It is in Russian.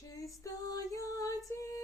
чистая тень.